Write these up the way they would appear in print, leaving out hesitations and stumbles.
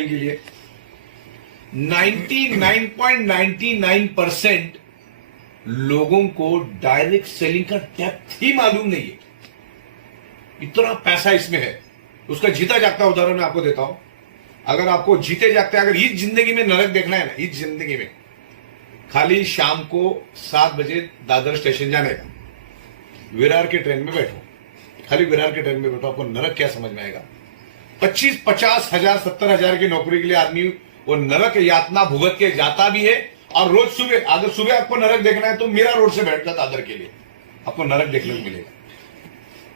के लिए 99.99% लोगों को डायरेक्ट सेलिंग का डेप्थ ही मालूम नहीं है। इतना पैसा इसमें है। उसका जीता जागता उदाहरण मैं आपको देता हूं। अगर आपको जीते जागते अगर इस जिंदगी में नरक देखना है ना, इस जिंदगी में खाली शाम को 7 बजे दादर स्टेशन जाने का, विरार के ट्रेन में बैठो, खाली विरार के ट्रेन में बैठो, आपको नरक क्या समझ में आएगा। 25-50 हजार 70 हजार की नौकरी के लिए आदमी वो नरक यातना भुगत के जाता भी है। और रोज सुबह, अगर सुबह आपको नरक देखना है तो मीरा रोड से बैठ जाता दादर के लिए, आपको नरक देखने को मिलेगा।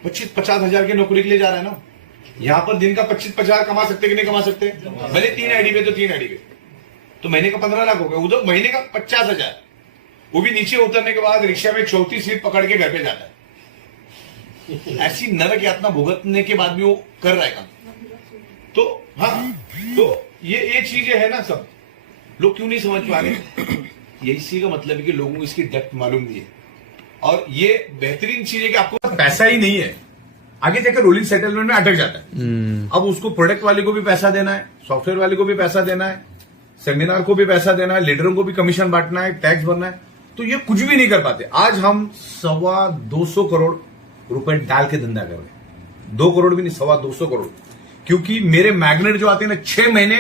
25-50 हजार की नौकरी के लिए जा रहा है ना, यहां पर दिन का 25-50 कमा सकते कि नहीं कमा सकते। भले 3 आईडी पे तो 3 आईडी पे तो महीने का 15 लाख हो गया, उधर महीने का 50 हजार, वो भी नीचे उतरने के बाद रिक्शा में 34 सीट पकड़ के घर पे जाता है। ऐसी नरक यातना भुगतने के बाद भी वो कर रहा है काम। तो हाँ, तो ये चीजें है ना, सब लोग क्यों नहीं समझ पा रहे। ये इसी का मतलब है कि लोगों को इसकी डेप्थ मालूम नहीं है। और ये बेहतरीन चीज है कि आपको पैसा ही नहीं है, आगे जाकर रोलिंग सेटलमेंट में अटक जाता है। अब उसको प्रोडक्ट वाले को भी पैसा देना है, सॉफ्टवेयर वाले को भी पैसा देना है, सेमिनार को भी पैसा देना है, लीडरों को भी कमीशन बांटना है, टैक्स भरना है, तो ये कुछ भी नहीं कर पाते। आज हम 225 करोड़ रुपए डाल के धंधा कर रहे हैं। 2 करोड़ भी नहीं, 225 करोड़, क्योंकि मेरे मैग्नेट जो आते हैं ना 6 महीने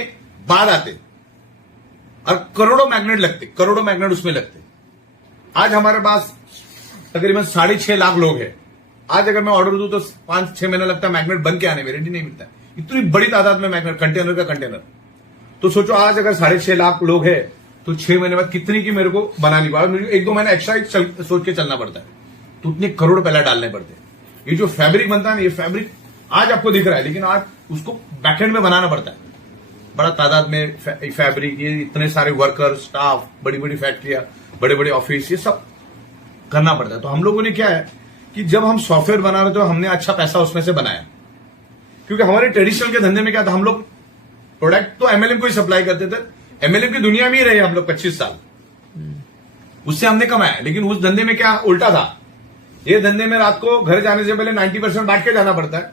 बाद आते और करोड़ों मैग्नेट लगते, करोड़ों मैग्नेट उसमें लगते। आज हमारे पास तकरीबन 6.5 लाख लोग हैं। आज अगर मैं ऑर्डर दूं तो 5-6 महीना लगता है मैग्नेट बन के आने में, रेडी नहीं मिलता। इतनी बड़ी तादाद में मैग्नेट, कंटेनर का कंटेनर। तो सोचो आज अगर 6.5 लाख लोग हैं तो 6 महीने बाद कितनी की मेरे को बनानी पड़ा, मुझे 1-2 महीना एक्स्ट्रा सोच के चलना पड़ता है। तो उतने करोड़ पहले डालने पड़ते हैं। ये जो फैब्रिक बनता है ना, ये फैब्रिक आज आपको दिख रहा है, लेकिन आज उसको बैकएंड में बनाना पड़ता है। बड़ा तादाद में फैब्रिक, ये इतने सारे वर्कर, स्टाफ, बड़ी बड़ी फैक्ट्रियां, बड़े बड़े ऑफिस, ये सब करना पड़ता है। तो हम लोगों ने क्या है कि जब हम सॉफ्टवेयर बना रहे तो हमने अच्छा पैसा उसमें से बनाया, क्योंकि हमारे ट्रेडिशनल के धंधे में क्या था, हम लोग प्रोडक्ट तो एमएलएम को ही सप्लाई करते थे। एमएलएम की दुनिया में ही रहे हम लोग 25 साल, उससे हमने कमाया। लेकिन उस धंधे में क्या उल्टा था, ये धंधे में रात को घर जाने से पहले 90% बांट के जाना पड़ता है।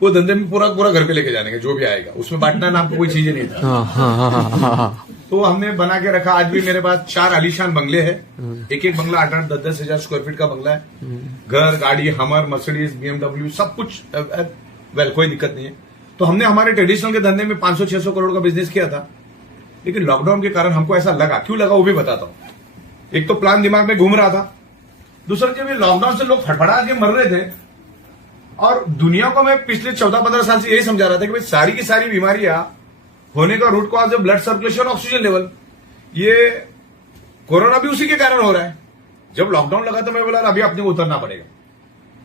वो धंधे में पूरा पूरा घर पे लेके जाने का, जो भी आएगा उसमें बांटना नाम को कोई चीज नहीं था। तो हमने बना के रखा। आज भी मेरे पास 4 आलीशान बंगले हैं, एक बंगला 8-8, 10-10 हजार स्क्वायर फीट का बंगला है। घर, गाड़ी, हमर, मर्सिडीज, BMW, सब कुछ वेल, कोई दिक्कत नहीं है। तो हमने हमारे ट्रेडिशनल के धंधे में 500-600 करोड़ का बिजनेस किया था। लेकिन लॉकडाउन के कारण हमको ऐसा लगा, क्यों लगा वो भी बताता हूं। एक तो प्लान दिमाग में घूम रहा था, दूसरा जब ये लॉकडाउन से लोग फटफड़ा के मर रहे थे, और दुनिया को मैं पिछले 14-15 साल से यही समझा रहा था कि भाई सारी की सारी बीमारियां होने का रूट कॉज है ब्लड सर्कुलेशन, ऑक्सीजन लेवल। ये कोरोना भी उसी के कारण हो रहा है। जब लॉकडाउन लगा तो मैं बोला अभी अपने को उतरना पड़ेगा।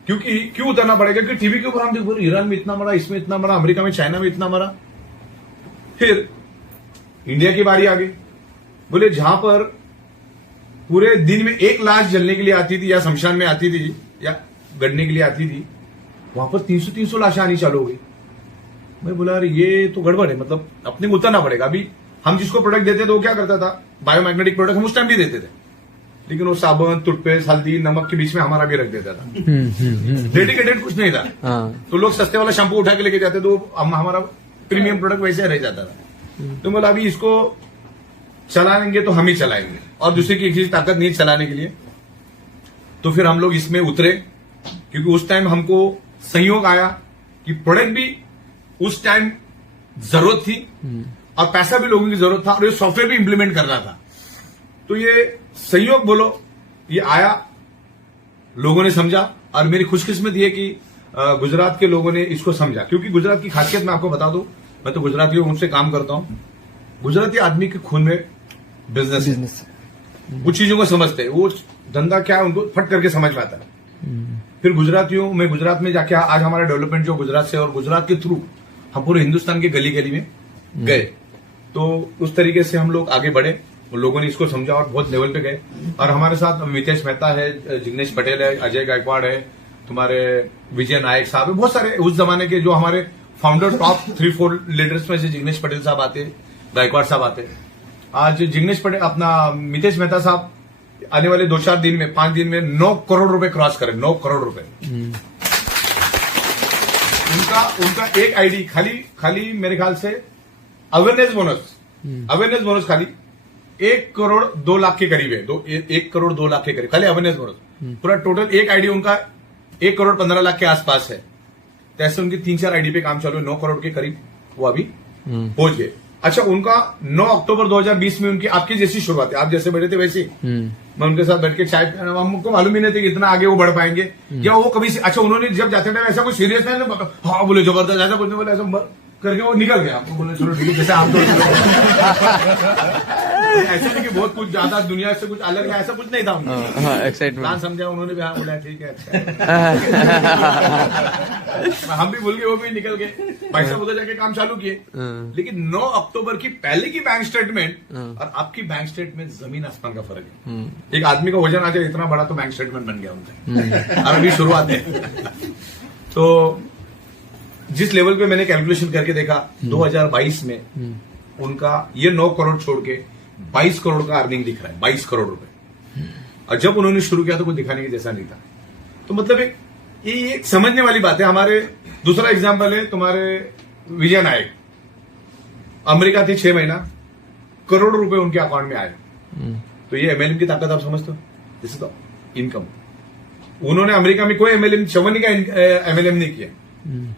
क्यों उतरना पड़ेगा कि टीवी के ऊपर हम देखो ईरान में इतना मरा, इसमें इतना मरा, अमेरिका में, चाइना में इतना मरा। फिर इंडिया की बारी आ गई। बोले जहां पर पूरे दिन में 1 लाश जलने के लिए आती थी या शमशान में आती थी या गड़ने के लिए आती थी, वहां पर 300 लाशें आनी चालू हो गई। मैं बोला अरे ये तो गड़बड़ है, मतलब अपने को उतरना पड़ेगा। अभी हम जिसको प्रोडक्ट देते थे वो क्या करता था, बायोमैग्नेटिक प्रोडक्ट हम उस टाइम भी देते थे, लेकिन वो साबुन, टूथपेस्ट, हल्दी, नमक के बीच में हमारा भी रख देता था। डेडिकेटेड कुछ नहीं था। तो लोग सस्ते वाला शैम्पू उठा के लेके जाते तो हमारा प्रीमियम प्रोडक्ट वैसे रह जाता था। तो बोला अभी इसको चलाएंगे तो हम ही चलाएंगे, और दूसरे की किसी ताकत नहीं चलाने के लिए। तो फिर हम लोग इसमें उतरे, क्योंकि उस टाइम हमको संयोग आया कि प्रोडक्ट भी उस टाइम जरूरत थी और पैसा भी लोगों की जरूरत था, और ये सॉफ्टवेयर भी इंप्लीमेंट करना था। तो ये संयोग बोलो, ये आया, लोगों ने समझा। और मेरी खुशकिस्मत ये कि गुजरात के लोगों ने इसको समझा, क्योंकि गुजरात की खासियत मैं आपको बता दूं, मैं तो गुजरातियों उनसे काम करता हूं। गुजराती आदमी के खून में बिजनेस है, वो चीजों को समझते हैं, वो धंधा क्या है उनको फट करके समझ में आता है। फिर गुजरातियों में, गुजरात में जाके आज हमारा डेवलपमेंट जो गुजरात से, और गुजरात के थ्रू हम पूरे हिंदुस्तान के गली गली में गए। तो उस तरीके से हम लोग आगे बढ़े, लोगों ने इसको समझा और बहुत लेवल पे गए। और हमारे साथ मितेश मेहता है, जिग्नेश पटेल है, अजय गायकवाड़ है, तुम्हारे विजय नायक साहब है, बहुत सारे उस जमाने के जो हमारे फाउंडर टॉप 3-4 लीडर्स में से जिग्नेश पटेल साहब आते, गायकवाड़ साहब आते। आज जिग्नेश पटेल, अपना मितेश मेहता साहब आने वाले 2-4 दिन में, 5 दिन में 9 करोड़ रुपए क्रॉस करें, 9 करोड़ रुपए। उनका एक आईडी खाली मेरे ख्याल से अवेयरनेस बोनस खाली 1,02,00,000 के करीब है, 1,02,00,000 के करीब खाली अवेयरनेस बोनस। पूरा टोटल एक आईडी उनका 1,15,00,000 के आसपास है। तो ऐसे उनकी 3-4 आईडी पे काम चालू है, 9 करोड़ के करीब वो अभी पहुंच गए। अच्छा, उनका 9 अक्टूबर 2020 में उनकी आपकी जैसी शुरुआत है, आप जैसे बैठे थे वैसे मैं उनके साथ बैठ के चाय, हमको मालूम ही नहीं था कि इतना आगे वो बढ़ पाएंगे या वो कभी से। अच्छा, उन्होंने जब जाते टाइम ऐसा कोई सीरियस नहीं, हाँ बोले जबरदस्त, ऐसा कुछ नहीं बोले, ऐसा करके वो निकल गया। आपको बोले चलो ठीक है, जैसे आप ऐसा नहीं कि बहुत कुछ ज्यादा दुनिया से कुछ अलग है, ऐसा कुछ नहीं था। एक्साइटमेंट समझा उन्होंने भी, हाँ बोला ठीक है अच्छा। हम भी भूल गए, वो भी निकल गए, पैसा उधर जाके काम चालू किए। लेकिन 9 अक्टूबर की पहले की बैंक स्टेटमेंट और आपकी बैंक स्टेटमेंट जमीन आसमान का फर्क है। एक आदमी का वजन आ जाए इतना बड़ा तो बैंक स्टेटमेंट बन गया उनका, और अभी शुरुआत है। तो जिस लेवल पे मैंने कैलकुलेशन करके देखा 2022 में उनका ये 9 करोड़ छोड़ के 22 करोड़ का अर्निंग दिख रहा है, 22 करोड़ रुपए। और जब उन्होंने शुरू किया तो कुछ दिखाने के जैसा नहीं था। तो मतलब ये एक समझने वाली बात है। हमारे दूसरा एग्जांपल है तुम्हारे विजय नायक, अमेरिका थी 6 महीना, करोड़ रुपए उनके अकाउंट में आए। तो ये एमएलएम की ताकत आप समझते हो, दिस इज द इनकम। उन्होंने अमेरिका में कोई एमएलएम चवन्नी का एमएलएम नहीं किया,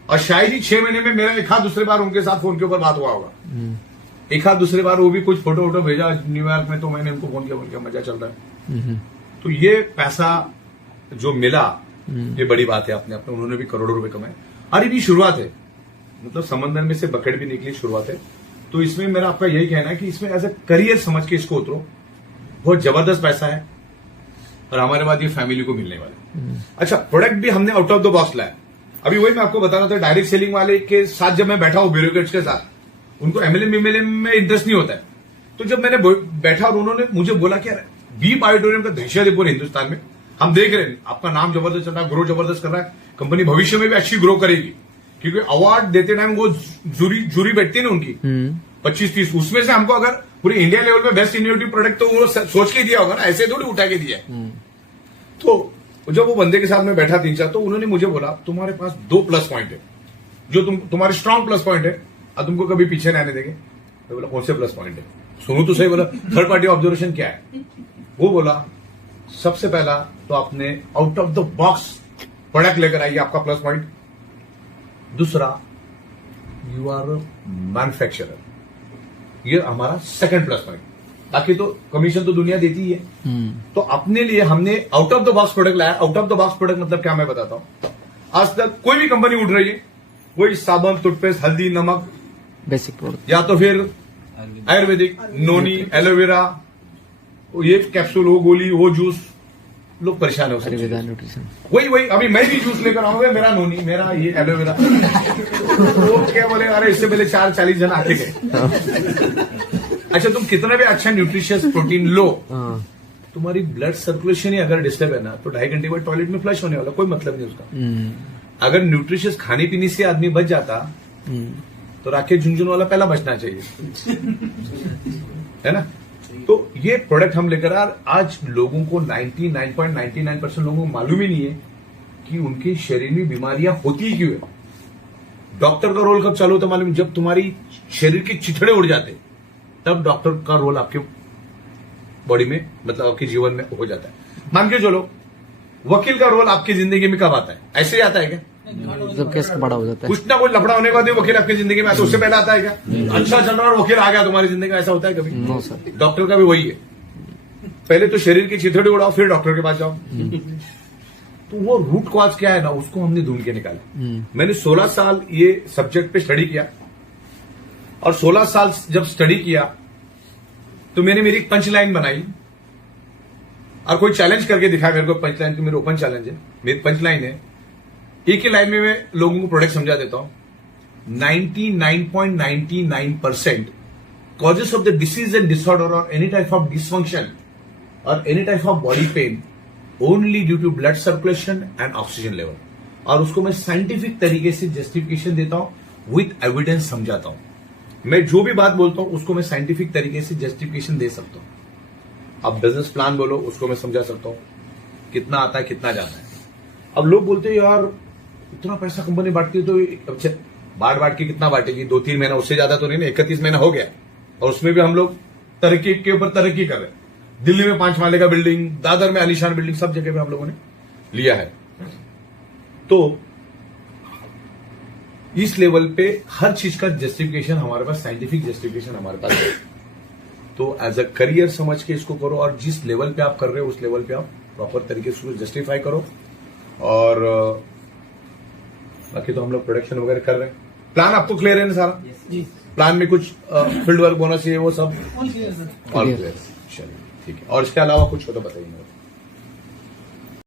और शायद ही 6 महीने में मेरा एक हाथ दूसरे बार उनके साथ फोन के ऊपर बात हुआ होगा। एक हाथ दूसरे बार वो भी कुछ फोटो वोटो भेजा न्यूयॉर्क में, तो मैंने उनको फोन किया, बोल के मजा चल रहा है। तो ये पैसा जो मिला ये बड़ी बात है। अपने अपने उन्होंने भी करोड़ों रुपए कमाए, और ये भी शुरुआत है, मतलब समंदर में से बकेट भी निकली, शुरुआत है। तो इसमें मेरा आपका यही कहना है कि इसमें एज ए करियर समझ के इसको उतरो, बहुत जबरदस्त पैसा है, और हमारे बाद ये फैमिली को मिलने वाला है। अच्छा, प्रोडक्ट भी हमने आउट ऑफ द बॉक्स लाया। अभी वही मैं आपको बता रहा था, डायरेक्ट सेलिंग वाले के साथ जब मैं बैठा हूं, ब्यूरोक्रेट्स के साथ, उनको एमएलएम में इंटरेस्ट नहीं होता है। तो जब मैंने बैठा और उन्होंने मुझे बोला कि यार बी ऑडिटोरियम का दहशत है पूरे हिंदुस्तान में, हम देख रहे हैं आपका नाम जबरदस्त चल रहा है, ग्रो जबरदस्त कर रहा है, कंपनी भविष्य में भी अच्छी ग्रो करेगी। क्योंकि अवार्ड देते टाइम वो जूरी बैठती है ना उनकी 25-30, उसमें से हमको अगर पूरे इंडिया लेवल में बेस्ट इनोवेटिव प्रोडक्ट तो वो सोच के दिया होगा ना, ऐसे थोड़ी उठा के दिया। तो जब वो बंदे के साथ में बैठा 3-4, तो उन्होंने मुझे बोला तुम्हारे पास 2 प्लस पॉइंट है, जो तुम्हारे स्ट्रांग प्लस पॉइंट है, और तुमको कभी पीछे नहीं आने देंगे। मैं बोला कौन से प्लस पॉइंट है, सुनो तो सही। बोला थर्ड पार्टी ऑब्जर्वेशन क्या है। वो बोला सबसे पहला तो आपने out of the box product लेकर आइए, आपका प्लस पॉइंट। दूसरा, यू आर मैन्युफैक्चरर, ये हमारा सेकंड प्लस पॉइंट। बाकी तो कमीशन तो दुनिया देती ही है। तो अपने लिए हमने out of the box product लाया। Out of the box product मतलब क्या, मैं बताता हूं। आज तक कोई भी कंपनी उठ रही है, वही साबुन, टूथपेस्ट, हल्दी, नमक, बेसिक प्रोडक्ट, या तो फिर आयुर्वेदिक, नोनी, एलोवेरा, ये कैप्सूल हो, गोली हो, जूस, लोग परेशान हो सकते। न्यूट्रिशन, वही अभी मैं भी जूस लेकर आऊंगा, मेरा नोनी, मेरा ये एलोवेरा। तो क्या बोले, अरे इससे पहले 40 जन आके गए। अच्छा, तुम कितना भी अच्छा न्यूट्रिशियस प्रोटीन लो, तुम्हारी ब्लड सर्कुलेशन ही अगर डिस्टर्ब है ना, तो 2.5 घंटे बाद टॉयलेट में फ्लश होने वाला, कोई मतलब नहीं उसका। अगर न्यूट्रिशियस खाने पीने से आदमी बच जाता तो राकेश झुंझुनवाला पहला बचना चाहिए, है ना। तो ये प्रोडक्ट हम लेकर आज लोगों को 99.99% लोगों को मालूम ही नहीं है कि उनके शरीर में बीमारियां होती क्यों है। डॉक्टर का रोल कब चालू होता मालूम, जब तुम्हारी शरीर के चिथड़े उड़ जाते, तब डॉक्टर का रोल आपके बॉडी में, मतलब आपके जीवन में हो जाता है। मान के चलो, वकील का रोल आपकी जिंदगी में कब आता है, ऐसे ही आता है क्या? जब केस बड़ा हो जाता है, कुछ ना कुछ लफड़ा होने के बाद वकील आपकी जिंदगी में आता है, उससे पहले आता है क्या? अच्छा चल रहा है और वकील आ गया तुम्हारी जिंदगी में, ऐसा होता है कभी? No sir. डॉक्टर का भी वही है, पहले तो शरीर की चिथड़े उड़ाओ, फिर डॉक्टर के पास जाओ। तो वो रूट कॉज क्या है ना, उसको हमने ढूंढ के निकाला। मैंने 16 साल ये सब्जेक्ट पे स्टडी किया, और 16 साल जब स्टडी किया तो मैंने मेरी एक पंच लाइन बनाई, और कोई चैलेंज करके दिखाया मेरे को पंच लाइन, तो मेरी ओपन चैलेंज है। मेरी पंच लाइन है, एक ही लाइन में मैं लोगों को प्रोडक्ट समझा देता हूं। 99.99% causes of the disease and disorder or any type of dysfunction or any type of body pain only due to blood circulation and oxygen level, और उसको मैं साइंटिफिक तरीके से जस्टिफिकेशन देता हूं, विथ एविडेंस समझाता हूं। मैं जो भी बात बोलता हूं उसको मैं साइंटिफिक तरीके से जस्टिफिकेशन दे सकता हूं। अब बिजनेस प्लान बोलो, उसको मैं समझा सकता हूं, कितना आता है, कितना जाता है। अब लोग बोलते हैं यार इतना पैसा कंपनी बांटती है, तो अच्छा बांट के कितना बांटेगी, 2-3 महीना, उससे ज्यादा तो नहीं ना, 31 महीना हो गया और उसमें भी हम लोग तरक्की के ऊपर तरक्की कर रहे हैं। दिल्ली में 5 माले का बिल्डिंग, दादर में आलीशान बिल्डिंग, सब जगह पे हम लोगों ने लिया है। तो इस लेवल पे हर चीज का जस्टिफिकेशन हमारे पास, साइंटिफिक जस्टिफिकेशन हमारे पास है। तो एज अ करियर समझ के इसको करो और जिस लेवल पे आप कर रहे हो उस लेवल पे आप प्रॉपर तरीके से उसको जस्टिफाई करो। और बाकी तो हम लोग प्रोडक्शन वगैरह कर रहे हैं। प्लान आपको क्लियर है ना सारा? जी प्लान में कुछ फील्ड वर्क बोनस है वो सब Clear. All clear? चलिए ठीक है। और इसके अलावा कुछ हो तो बताइए मेरे को।